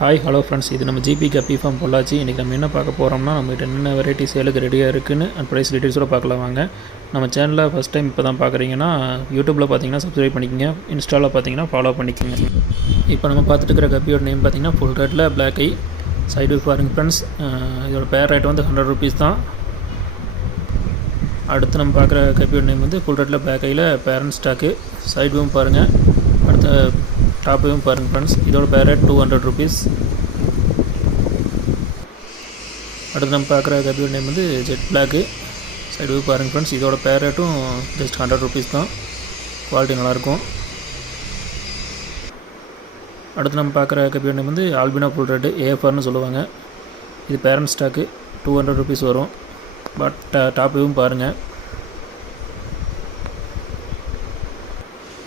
Hi hello friends, இது நம்ம GB கப்பி ஃபார்ம் பொள்ளாச்சி. இன்றைக்கி நம்ம என்ன பார்க்க போகிறோம்னா, நம்மகிட்ட என்னென்ன வெரைட்டி சேலுக்கு ரெடியாக இருக்குன்னு அண்ட் ப்ரைஸ் டீட்டெயில்ஸோட பார்க்கலாம் வாங்க. நம்ம சேனலில் ஃபஸ்ட் டைம் இப்போ தான் பார்க்குறீங்கன்னா யூடியூப்பில் பார்த்தீங்கன்னா சப்ஸ்கிரைப் பண்ணிக்கோங்க, இன்ஸ்டாவில் பார்த்தீங்கன்னா ஃபாலோ பண்ணிக்கோங்க. இப்போ நம்ம பார்த்துட்டு இருக்கிற கப்பியோட நேம் பார்த்தீங்கன்னா ஃபுல் ரேட்டில் பிளாக் ஐ சைடு வியூ பாருங்க ஃப்ரெண்ட்ஸ். இதோட பேர் ரேட் வந்து 100 ருபீஸ் தான். அடுத்து நம்ம பார்க்குற கப்பியோட நேம் வந்து ஃபுல் ரேட்டில் பிளாக் ஐயில் பேரண்ட் ஸ்டாக்கு சைடு வியூவும் பாருங்கள், அடுத்த டாப்பையும் பாருங்கள் ஃப்ரெண்ட்ஸ். இதோட பேர் ரேட் 200 ருபீஸ். அடுத்து நம்ம பார்க்குற கப்பியோட நேம் வந்து ஜெட் பிளாக்கு சைடு வியூ பாருங்கள் ஃப்ரெண்ட்ஸ். இதோட பேர் ரேட்டும் ஜஸ்ட் 100 ருபீஸ் தான். குவாலிட்டி நல்லாயிருக்கும். அடுத்து நம்ம பார்க்குற கப்பியோட நேம் வந்து ஆல்பினோ ஃபுல் ரேட்டு ஏஎஃப்ஆர்னு சொல்லுவாங்க. இது பேரண்ட் ஸ்டாக்கு 200 ருபீஸ் வரும். பட் டாப்பையும் பாருங்கள்.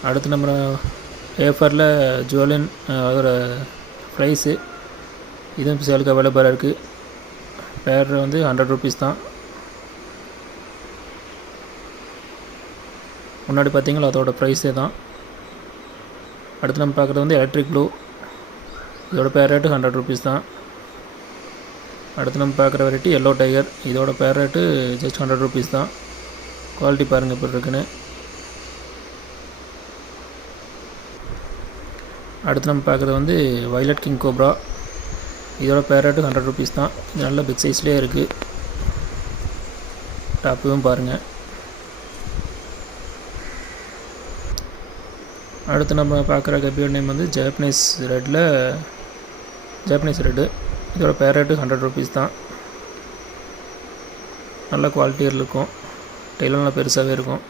அடுத்து நம்ம ஏஎஃப்ஆரில் ஜுவலின் அதோட ப்ரைஸு இதுவும் சேலுக்கு அவைலபிளாக இருக்குது. பேர் வந்து 100 ருபீஸ் தான். முன்னாடி பார்த்தீங்களா அதோட ப்ரைஸே தான். அடுத்து நம்ம பார்க்குறது வந்து எலக்ட்ரிக் ப்ளூ. இதோட பேர் ரேட்டு 100 ருபீஸ் தான். அடுத்து நம்ம பார்க்குற வெரைட்டி எல்லோ டைகர். இதோட பேர் ரேட்டு ஜஸ்ட் 100 ருபீஸ் தான். குவாலிட்டி பாருங்கள் எப்படி இருக்குன்னு. அடுத்து நம்ம பார்க்குறது வந்து வைலட் கிங் கோப்ரா. இதோட பேர் ரேட்டு 100 ருபீஸ் தான். இது நல்ல பிக் சைஸ்லேயே இருக்குது. டாப்பையும் பாருங்கள். அடுத்து நம்ம பார்க்குற கப்பியோட நேம் வந்து ஜாப்பனீஸ் ரெட்டு. இதோட பேர் ரேட்டு 100 ருபீஸ் தான். நல்ல குவாலிட்டியாக இருக்கும். டெய்லர் நல்லா பெருசாகவே இருக்கும்.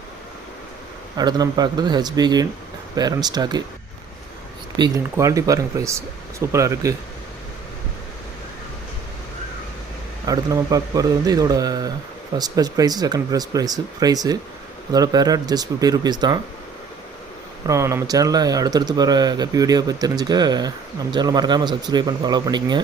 அடுத்து நம்ம பார்க்குறது HP green parent stock. HP green quality பாருங்கள், ப்ரைஸ் சூப்பராக இருக்குது. அடுத்து நம்ம பார்க்க போகிறது வந்து இதோட first batch price, second batch price. அதோட பேர் ரேட் ஜஸ்ட் 50 ருபீஸ் தான். அப்புறம் நம்ம சேனலில் அடுத்தடுத்து வர கப்பி வீடியோ பற்றி தெரிஞ்சுக்க நம்ம சேனலை மறக்காமல் சப்ஸ்கிரைப் பண்ணி ஃபாலோ பண்ணிக்கங்க.